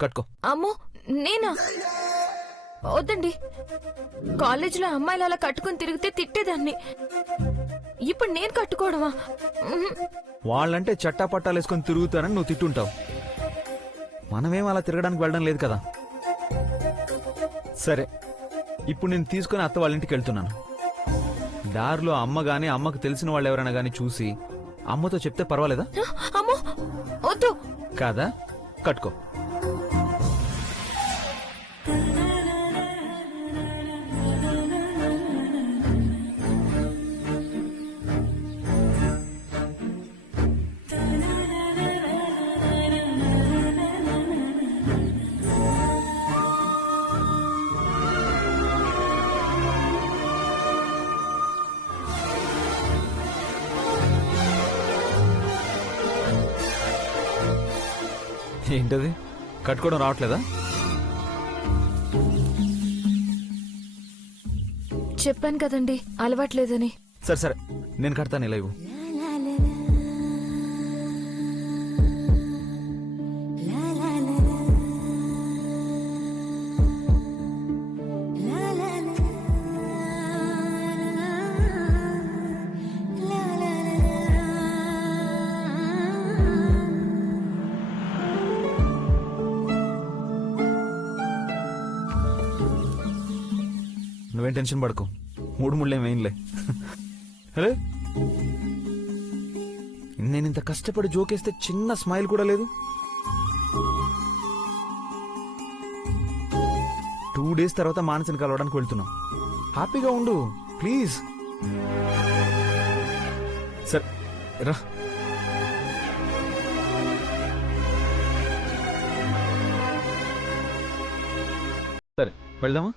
కట్టుకో. అమ్మో నేనా? వద్దండి. కాలేజీలో అమ్మాయిలు అలా కట్టుకుని తిరిగితే తిట్టేదాన్ని. ఇప్పుడు నేను కట్టుకోవడమా? వాళ్ళంటే చట్టా పట్టాలు వేసుకొని తిరుగుతారని నువ్వు తిట్టుంటావు. మనమేం అలా తిరగడానికి వెళ్ళడం లేదు కదా. సరే, ఇప్పుడు నేను తీసుకుని అత్త వాళ్ళ ఇంటికి వెళ్తున్నాను. దారిలో అమ్మ గాని అమ్మకు తెలిసిన వాళ్ళు ఎవరైనా గాని చూసి అమ్మతో చెప్తే పర్వాలేదా? అమ్మో వద్దు. కాదా? కట్టుకో. ఏంటది? కట్టుకోవడం రావట్లేదా? చెప్పాను కదండి అలవాట్లేదని. సరే సరే, నేను కడతాను. ఇలా ఇవ్వు. నువ్వేం టెన్షన్ పడుకో, మూడు ముళ్ళేం వేయలే. హలో, నేను ఇంత కష్టపడి జోకేస్తే చిన్న స్మైల్ కూడా లేదు. 2 days తర్వాత మానసిని కలవడానికి వెళ్తున్నాం. హ్యాపీగా ఉండు ప్లీజ్. సరే రా. సరే వెళ్దామా?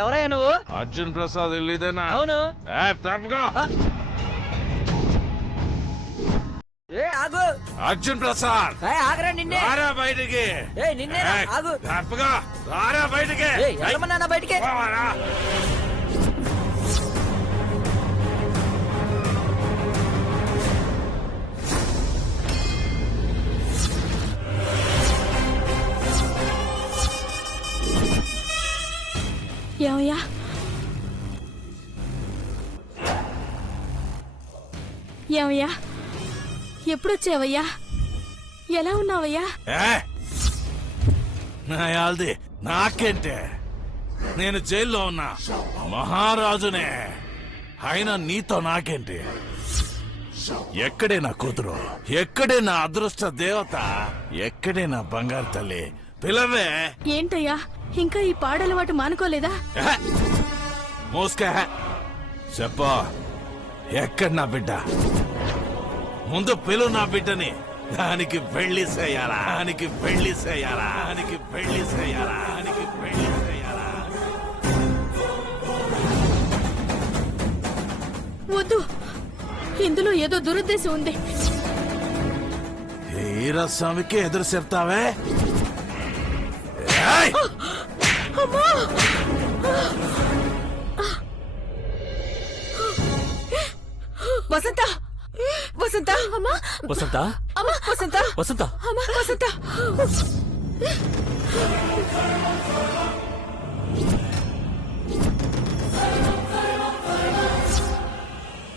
ఎవరయ్యా నువ్వు? అర్జున్ ప్రసాద్ ఇల్లుదేనా? అవును. ఆగు. అర్జున్ ప్రసాద్ ఆగరా, నిన్నే. రారా బయటికి. నిన్నే ఆగు. రారా బయటికి. వెళ్ళమన్నా బయటికి. ఏమయ్యా? ఏమయ్యా ఎప్పుడొచ్చావయ్యా? ఎలా ఉన్నావయ్యా? నాయాల్ది నాకేంటే, నేను జైల్లో ఉన్నా మహారాజునే. అయినా నీతో నాకేంటి? ఎక్కడే నా కూతురు? ఎక్కడే నా అదృష్ట దేవత? ఎక్కడే నా బంగారు తల్లి? పిలవే. ఏంటయ్యా ఇంకా ఈ పాడలవాటు మానుకోలేదా? మోస్కా చెప్ప. ఎక్కడ నా బిడ్డ? ముందు పిలు నా బిడ్డని. దానికి పెళ్లి చేయాలా? దానికి పెళ్లి చేయాలా? దానికి పెళ్లి చేయాలా? దానికి పెళ్లి చేయాలా? వద్దు, ఇందులో ఏదో దురుద్దేశం ఉంది. వీరస్వామికి ఎదురు చెప్తావే? వసంత, వసంత, అమ్మా, వసంత, అమ్మా, వసంత, వసంత, అమ్మా, వసంత.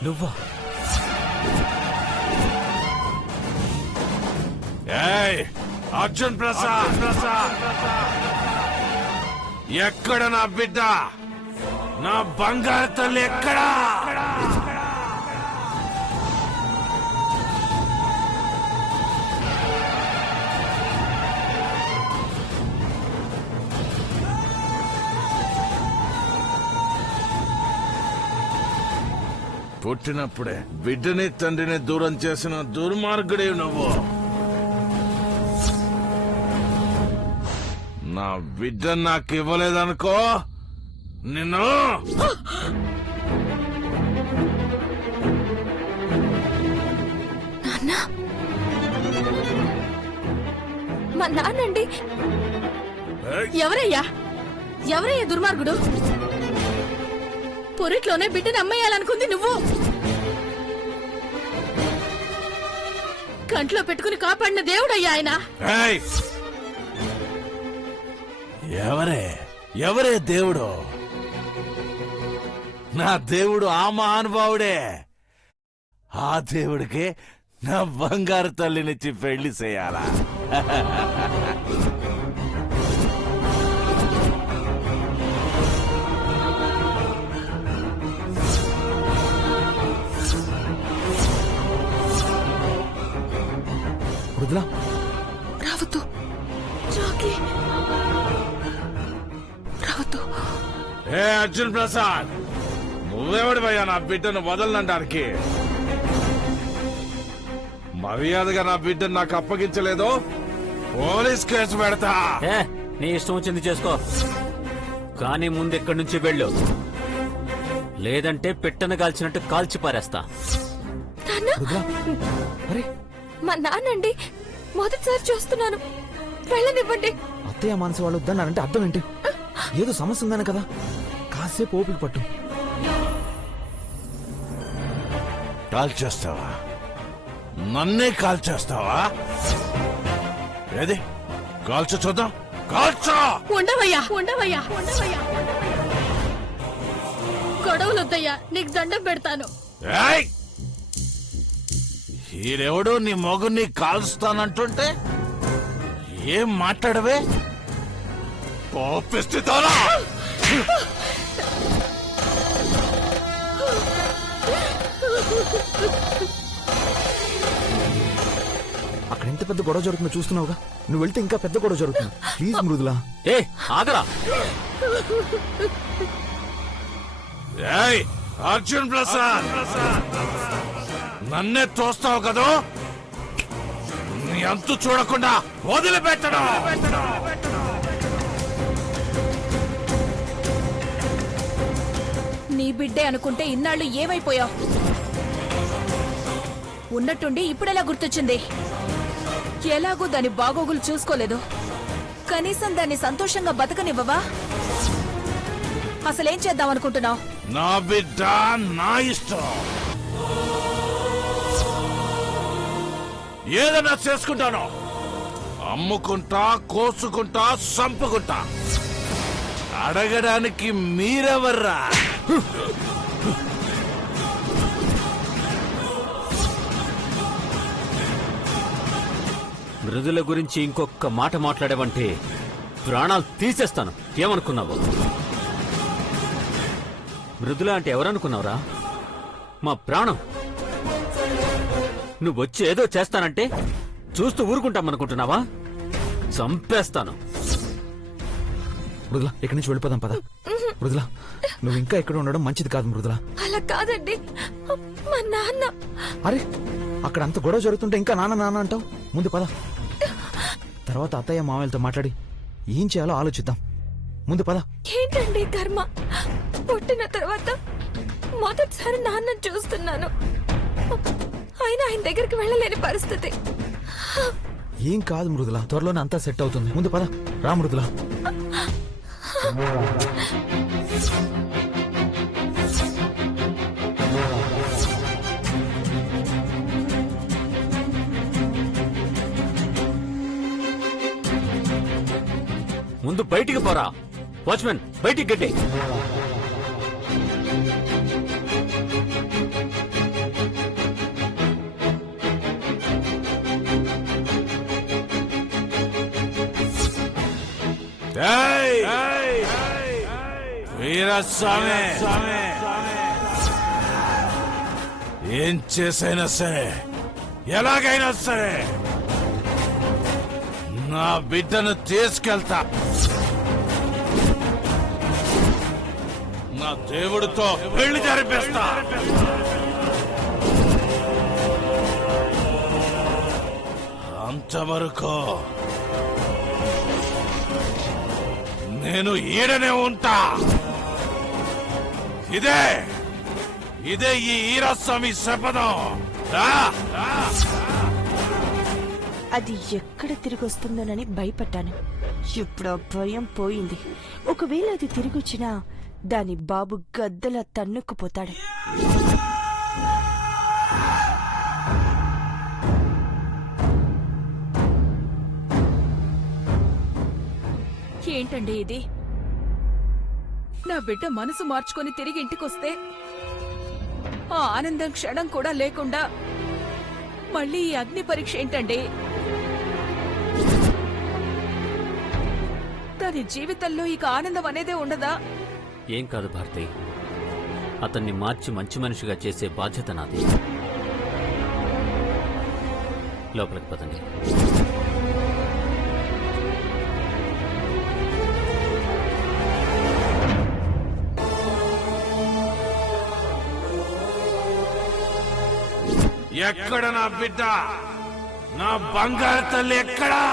నువ్వా? అర్జున్ ప్రసాద్, ఎక్కడ నా బిడ్డ? నా బంగారు తల్లి ఎక్కడా? పుట్టినప్పుడే బిడ్డని తండ్రిని దూరం చేసిన దుర్మార్గుడే నువ్వు. నా బిడ్డ నాకు ఇవ్వలేదనుకో నిన్ను. నాన్న, మా నాన్నండి. ఎవరయ్యా దుర్మార్గుడు? పొరిట్లోనే బిడ్డను అమ్మేయాలనుకుంది నువ్వు. కంట్లో పెట్టుకుని కాపాడిన దేవుడయ్యా ఆయన. ఏయ్! ఎవరే దేవుడు? నా దేవుడు ఆ మహానుభావుడే. ఆ దేవుడికి నా బంగారు తల్లినిచ్చి పెళ్లి చేయాలా? మృదులా, రావద్దు రాకి, రావద్దు. ఏ అర్జున్ ప్రసాద్, నువ్వెవడివయ్యా నా బిడ్డను వదలనంటానికి? మర్యాదగా నా బిడ్డను నాకు అప్పగించలేదు, పోలీస్ కేసు పెడతా. నీ ఇష్టం వచ్చింది చేసుకో, కానీ ముందు ఇక్కడి నుంచి వెళ్ళు, లేదంటే పిట్టను కాల్చినట్టు కాల్చి పారేస్తా. మృదులా, అరే మా నాన్నండి, మొదటిసారి చూస్తున్నాను, వెళ్ళనివ్వండి. అత్తయ్య మనసు వాళ్ళు వద్దన్నారంటే అర్థం ఏంటి? ఏదో సమస్య ఉందనే కదా, కాసేపు ఓపిక పట్టు. కాల్ చేస్తావా? నన్నే కాల్ చేస్తావా? ఏది కాల్చో చూద్దాం. కాల్చో. ఉండవయ్యా, ఉండవయ్యా, ఉండవయ్యా. గొడవలొద్దయ్యా, నీకు దండం పెడతాను. ఏయ్! ఈరెవడో నీ మొగుని కాల్స్తానంటుంటే ఏం మాట్లాడవే? కోపిస్తారా? అక్కడ ఎంత పెద్ద గొడవ జరుగుతుందో చూస్తున్నావుగా, నువ్వు వెళ్తే ఇంకా పెద్ద గొడవ జరుగుతుంది. ప్లీజ్ మృదులా. ఏ ఆగరా. ఏయ్ అర్జున్ ప్రసాద్, నన్నే తోస్తావు కదూ? నీ అంతు చూడకుండా వదిలిపెట్టడం. నీ బిడ్డే అనుకుంటే ఇన్నాళ్ళు ఏమైపోయావు? ఉన్నట్టుండి ఇప్పుడెలా గుర్తొచ్చింది? ఎలాగూ దాని బాగోగులు చూసుకోలేదు, కనీసం దాన్ని సంతోషంగా బతకనివ్వవా? అసలేం చేద్దామనుకుంటున్నావు? నా బిడ్డ నా ఇష్టం, ఏదైనా చేసుకుంటాను. అమ్ముకుంటా, కోసుకుంటా, సంపుకుంటా. అడగడానికి మీరెవర్రా? మృదుల గురించి ఇంకొక మాట మాట్లాడేవంటే ప్రాణాలు తీసేస్తాను. ఏమనుకున్నావు? మృదుల అంటే ఎవరనుకున్నావురా? మా ప్రాణం. నువ్వొచ్చి ఏదో చేస్తానంటే చూస్తూ ఊరుకుంటామనుకుంటున్నావా? చంపేస్తాను. మృదులా, ఇక్కడి నుంచి వెళ్ళిపోదాం పద. మృదులా, నువ్వు ఇంకా ఇక్కడ ఉండడం మంచిది కాదు మృదులా. అలా కాదండి, మా నాన్న. అరే, అక్కడ అంత గొడవ జరుగుతుంటే ఇంకా నాన్న నాన్న అంటావు. ముందు పద, తర్వాత అత్తయ్య మామయ్యలతో మాట్లాడి ఏం చేయాలో ఆలోచిద్దాం. ముందు పద. ఏంటండి కర్మ, పుట్టిన తర్వాత మొదటిసారి నాన్నని చూస్తున్నాను, అయినా ఆయన దగ్గరికి వెళ్ళలేని పరిస్థితి. ఏం కాదు మృదులా, త్వరలోనే అంతా సెట్ అవుతుంది. ముందు పద. రా మృదులా. ముందు బయటికి పోరా. వాచ్మెన్, బయటికి గడ్డి. వీర వీరస్వామి ఏం చేసైనా సరే ఎలాగైనా సరే నా బిడ్డను తీసుకెళ్తా. నా దేవుడితో పెళ్లి జరిపిస్తా. అంతవరకు నేను ఈడనే ఉంటా. ఇదే ఇదే ఈ వీరస్వామి శపథం. అది ఎక్కడ తిరిగి వస్తుందోనని భయపడ్డాను. ఇప్పుడు ఆ భయం పోయింది. ఒకవేళ అది తిరిగొచ్చినా దాని బాబు గద్దలా తన్నుకుపోతాడు. ఏంటండి ఇది? నా బిడ్డ మనసు మార్చుకొని తిరిగి ఇంటికొస్తే ఆ ఆనందం క్షణం కూడా లేకుండా మళ్ళీ ఈ అగ్ని పరీక్ష ఏంటండి? దాని జీవితంలో ఇక ఆనందం అనేదే ఉండదా? ఏం కాదు భారతి, అతన్ని మార్చి మంచి మనిషిగా చేసే బాధ్యత నాది. లోపలికి పదండి. ఎక్కడ నా బిడ్డ? నా బంగారు తల్లి ఎక్కడా?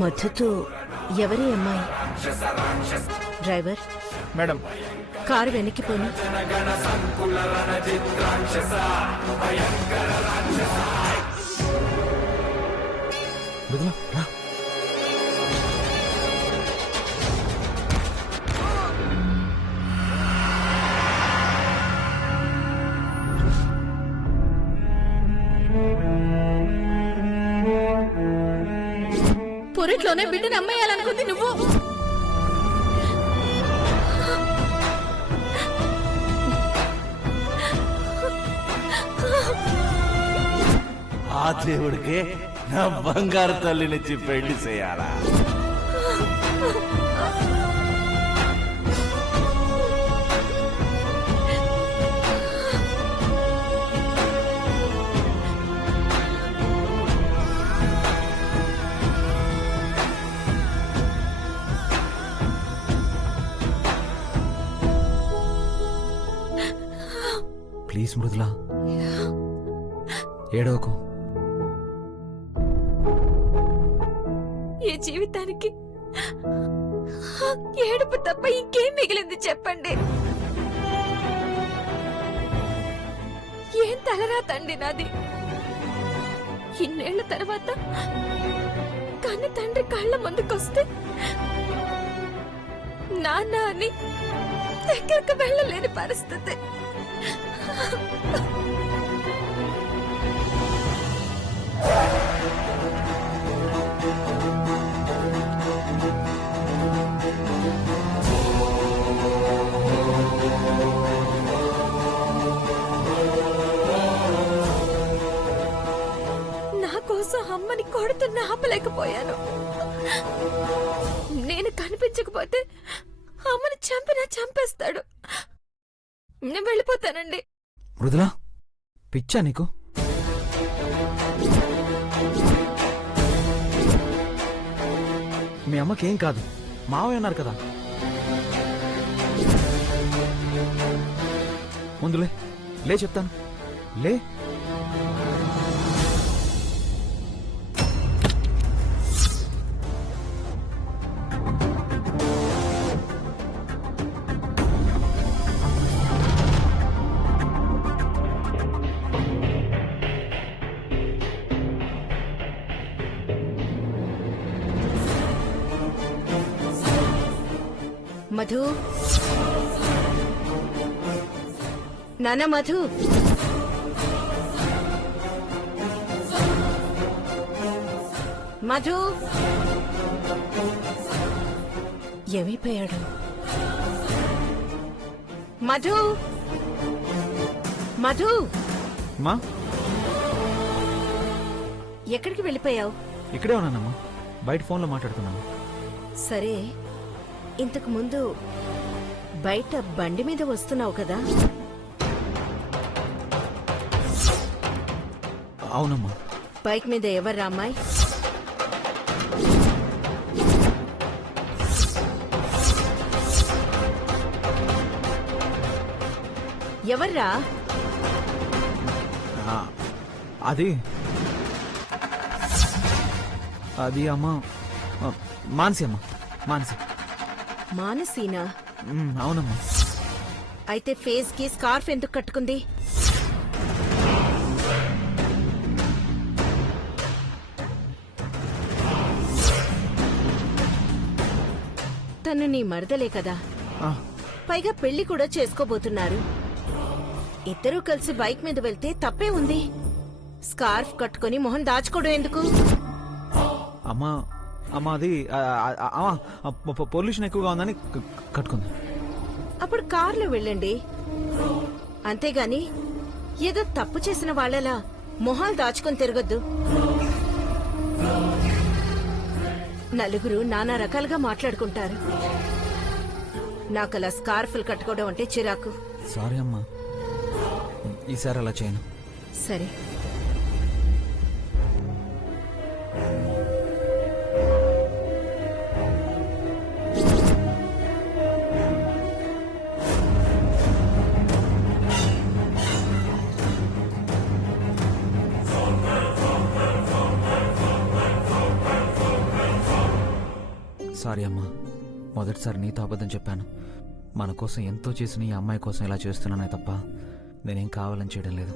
మధుతో ఎవరి అమ్మాయి? డ్రైవర్ మేడం, కారు వెనక్కి పోని. మృదుల, రా. పొరిట్లోనే బిడ్డను అమ్మేయాలనుకుంది నువ్వు. ఆ దేవుడికి నా బంగారు తల్లినిచ్చి పెళ్లి చేయాలా? ప్లీజ్ మృదుల, ఏడవకు. ఈ జీవితానికి ఏడుపు తప్ప ఇంకేం మిగిలింది చెప్పండి? ఏం తలరాతండి నాది? ఇన్నేళ్ల తర్వాత కన్న తండ్రి కళ్ళ ముందుకొస్తే నాన్న అని దగ్గరకు వెళ్ళలేని పరిస్థితి. నా కోసం అమ్మని కొడుతున్న ఆపలేకపోయాను. నేను కనిపించకపోతే అమ్మని చంపినా చంపేస్తాడు. నేను వెళ్ళిపోతానండి. మృదుల, పిచ్చా నీకు? మీ అమ్మకేం కాదు, మావయ్య ఉన్నారు కదా. ముందులే, లే చెప్తాను, లే. మధు నాన్న మధు మధు ఏమైపోయాడు మధు మధు మా ఎక్కడికి వెళ్ళిపోయావు? ఇక్కడే ఉన్నానమ్మా, బయట ఫోన్లో మాట్లాడుతున్నాను. సరే, ఇంతకు ముందు బయట బండి మీద వస్తున్నావు కదా? అవునమ్మా. బైక్ మీద ఎవర్రా అమ్మాయి? ఎవర్రా? ఆ, అది అది అమ్మా, మానసి అమ్మా, మానసి. మానసీనా? అవునమ్మా. అయితే ఫేస్ కి స్కార్ఫ్ ఎందుకు కట్టుకుంది? తను నీ మరదలే కదా, ఆ, పైగా పెళ్లి కూడా చేసుకోబోతున్నారు. ఇద్దరూ కలిసి బైక్ మీద వెళ్తే తప్పే ఉంది. స్కార్ఫ్ కట్టుకుని మొహం దాచుకోవడం ఎందుకు? అమ్మా అమ్మా అది పొల్యూషన్ ఎక్కువగా ఉందని కట్టుకుంది. అప్పుడు కార్లో వెళ్ళండి, అంతేగాని ఏదో తప్పు చేసిన వాళ్ళలా మొహాలు దాచుకొని తిరగద్దు. నలుగురు నానా రకాలుగా మాట్లాడుకుంటారు. నాకలా స్కార్ఫ్లు కట్టుకోవడం అంటే చిరాకు. సారీ అమ్మా, ఈసారి అలా చేయను. సరే, సారీ అమ్మా, మొదటిసారి నీతో అబద్ధం చెప్పాను. మన కోసం ఎంతో చేసిన ఈ అమ్మాయి కోసం ఇలా చేస్తున్నానే తప్ప నేనేం కావాలని చేయడం లేదు.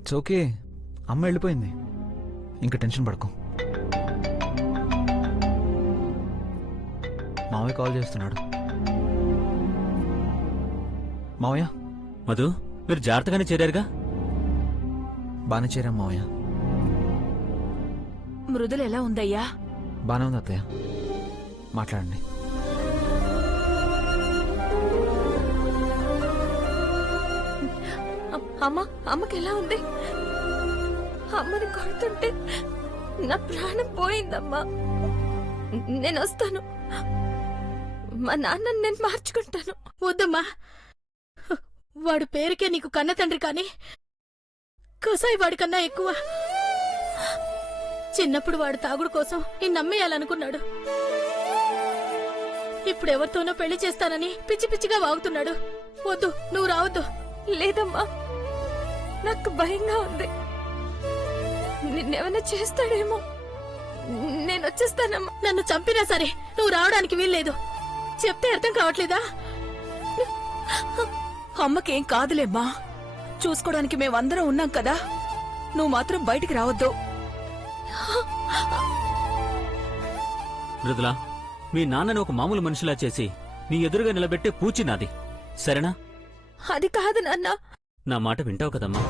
ఇట్స్ ఓకే, అమ్మ వెళ్ళిపోయింది, ఇంకా టెన్షన్ పడకు. మావయ్య కాల్ చేస్తున్నాడు. మావయ్య. మధు, మీరు జాగ్రత్తగానే చేరారుగా? బానే చేరాం మావయ్య. మృదులు ఎలా ఉందయ్యా? బానే ఉంది అత్తయ్య, మాట్లాడండి. అమ్మకి ఎలా ఉంది? అమ్మని కొడుతుంటే నా ప్రాణం పోయిందమ్మా. నేను వస్తాను, మా నాన్నని నేను మార్చుకుంటాను. వద్దమ్మా, వాడు పేరుకే నీకు కన్న తండ్రి కాని కసాయి వాడికన్నా ఎక్కువ. చిన్నప్పుడు వాడు తాగుడు కోసం నిన్ను నమ్మేయాలనుకున్నాడు. ఇప్పుడు ఎవరితోనో పెళ్లి చేస్తానని పిచ్చి పిచ్చిగా వాగుతున్నాడు. వద్దు, నువ్వు రావద్దు. లేదమ్మా, నాకు భయంగా ఉంది. నిన్నేమైనా చేస్తాడేమో. నేను వచ్చేస్తానమ్మా. నన్ను చంపినా సరే నువ్వు రావడానికి వీల్లేదు. చెప్తే అర్థం కావట్లేదా? అమ్మకేం కాదులేమ్మా, చూసుకోవడానికి మేమందరం ఉన్నాం కదా. నువ్వు మాత్రం బయటికి రావద్దు. మృదులా, మీ నాన్నని ఒక మామూలు మనిషిలా చేసి నీ ఎదురుగా నిలబెట్టే పూచి నాది, సరేనా? అది కాదు నాన్న. నా మాట వింటావు కదమ్మా?